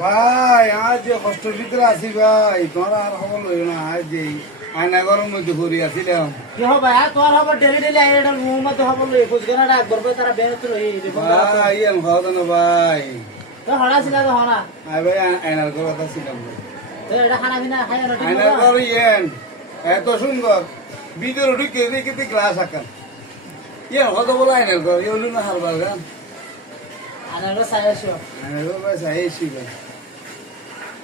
ভাই আজ যে কষ্টের ভিতরে আছি ভাই তোমার আর খবর লইও না আজ যে আয়না ঘরের মধ্যে ঘুরি আসিলাম কি হবে তোর হবে ডেলি ডেলি এটা মুখ মধ্যে হবে লই ফুসগনা ডাক করবে তারা বেরত লই ভাই ইয়ান খাওয়া দাও না ভাই তো হড়াছিল তো হনা আই ভাই আয়নার ঘর কথা ছিলাম তো এটা খানা পিনা খাই না ঠিক আয়নার ঘর ইয়ান এত সুন্দর ভিতরে ঢুকে দেখতে গ্লাস আকার ইয়ান কত বলে আয়নার ঘর ইউলু না হারবার গান আনার সাইছো আয়নার ঘর ভাই সাইছি ভাই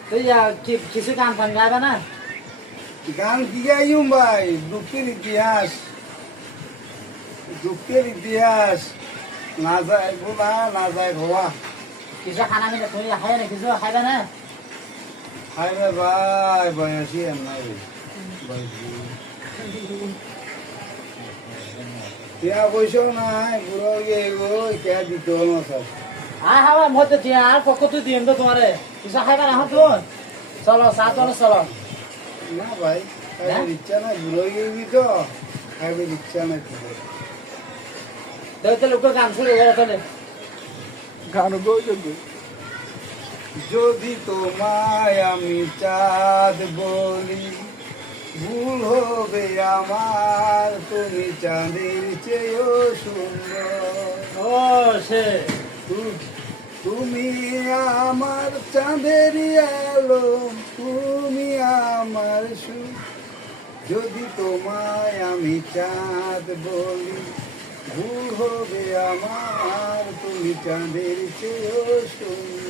তো কিছু কাম পান গাবে না গান কি গাইম ভাই দুঃখের ইতিহাস না যায় বোলা না যায় হওয়া কিছু খানা পিনা তুমি খাই না কিছু খাইবে না হাই রে ভাই বয়সী আর নাই টিয়া পয়সাও নাই বুড়ো গিয়ে গো টিয়া দিত না স্যার হাওয়া মধ্যে দিয়ে আর পক্ষ তুই দিন তো তোমারে কিছু খাইবে না তো চলো সাত চলো না ভাই খাইবার ইচ্ছা নাই বুড়ো গিয়ে তো খাইবার ইচ্ছা নাই দেখতে লোক গান শুরু করে তোলে গান যদি তোমায় আমি চাঁদ বলি ভুল হবে আমার তুমি চাঁদের চেয়েও সুন্দর ও সে তুমি আমার চাঁদের আলো তুমি আমার সুখ যদি তোমায় আমি চাঁদ বলি ভুল হবে আমার তুমি চাঁদের চেয়েও সুন্দর